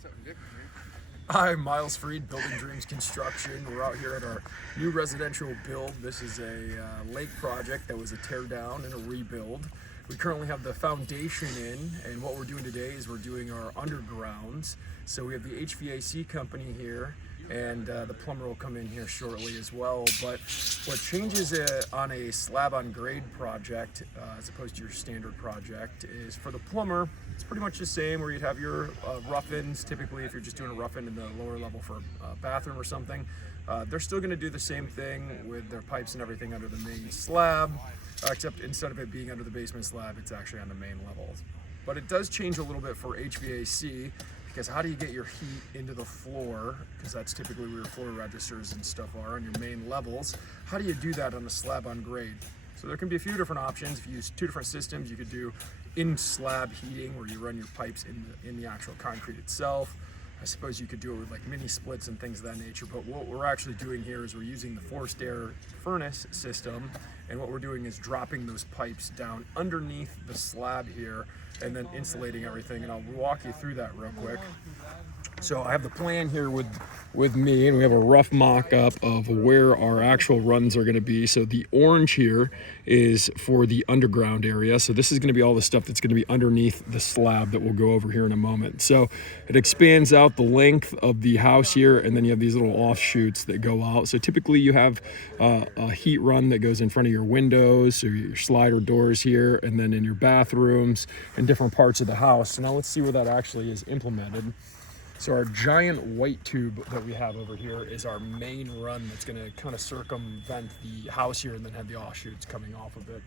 something different, man. Hi, Miles Freed, Building Dreams Construction. We're out here at our new residential build. This is a lake project that was a tear down and a rebuild. We currently have the foundation in, and what we're doing today is we're doing our undergrounds. So we have the HVAC company here, and the plumber will come in here shortly as well. But what changes on a slab on grade project as opposed to your standard project is for the plumber, it's pretty much the same where you'd have your rough-ins. Typically, if you're just doing a rough-in in the lower level for a bathroom or something, they're still going to do the same thing with their pipes and everything under the main slab, except instead of it being under the basement slab, it's actually on the main level. But it does change a little bit for HVAC, because how do you get your heat into the floor? Because that's typically where your floor registers and stuff are on your main levels. How do you do that on a slab on grade? So there can be a few different options. If you use two different systems, you could do in slab heating, where you run your pipes in the actual concrete itself. I suppose you could do it with like mini splits and things of that nature, but what we're actually doing here is we're using the forced air furnace system, and what we're doing is dropping those pipes down underneath the slab here and then insulating everything, and I'll walk you through that real quick. So I have the plan here with me, and we have a rough mock-up of where our actual runs are going to be. So the orange here is for the underground area. So this is going to be all the stuff that's going to be underneath the slab that we'll go over here in a moment. So it expands out the length of the house here, and then you have these little offshoots that go out. So typically you have a heat run that goes in front of your windows, so your slider doors here, and then in your bathrooms and different parts of the house. So now let's see where that actually is implemented. So our giant white tube that we have over here is our main run that's going to kind of circumvent the house here and then have the offshoots coming off of it.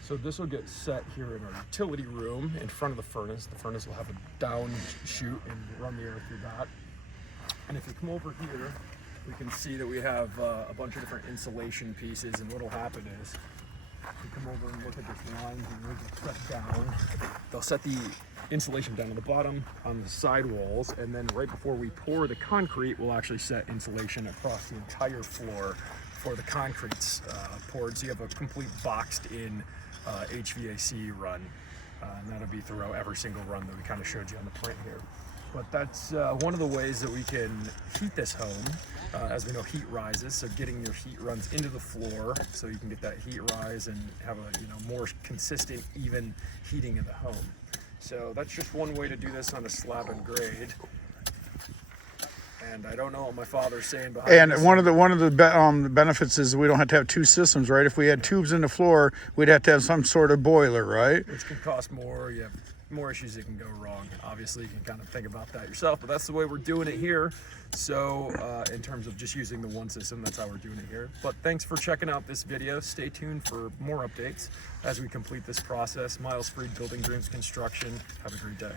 So this will get set here in our utility room in front of the furnace. The furnace will have a down chute and run the air through that. And if you come over here, we can see that we have a bunch of different insulation pieces, and what will happen is you come over and look at this line here, they'll set down. They'll set the insulation down on the bottom, on the side walls, and then right before we pour the concrete, we'll actually set insulation across the entire floor for the concrete's poured. So you have a complete boxed in HVAC run, and that'll be throughout every single run that we kind of showed you on the print here. But that's one of the ways that we can heat this home. As we know, heat rises, so getting your heat runs into the floor so you can get that heat rise and have a more consistent, even heating of the home. So that's just one way to do this on a slab and grade. And I don't know what my father's saying behind this. And one of the benefits is we don't have to have two systems, right? If we had tubes in the floor, we'd have to have some sort of boiler, right? Which can cost more. You have more issues that can go wrong. Obviously, you can kind of think about that yourself, but that's the way we're doing it here. So in terms of just using the one system, that's how we're doing it here. But thanks for checking out this video. Stay tuned for more updates as we complete this process. Miles Freed, Building Dreams Construction. Have a great day.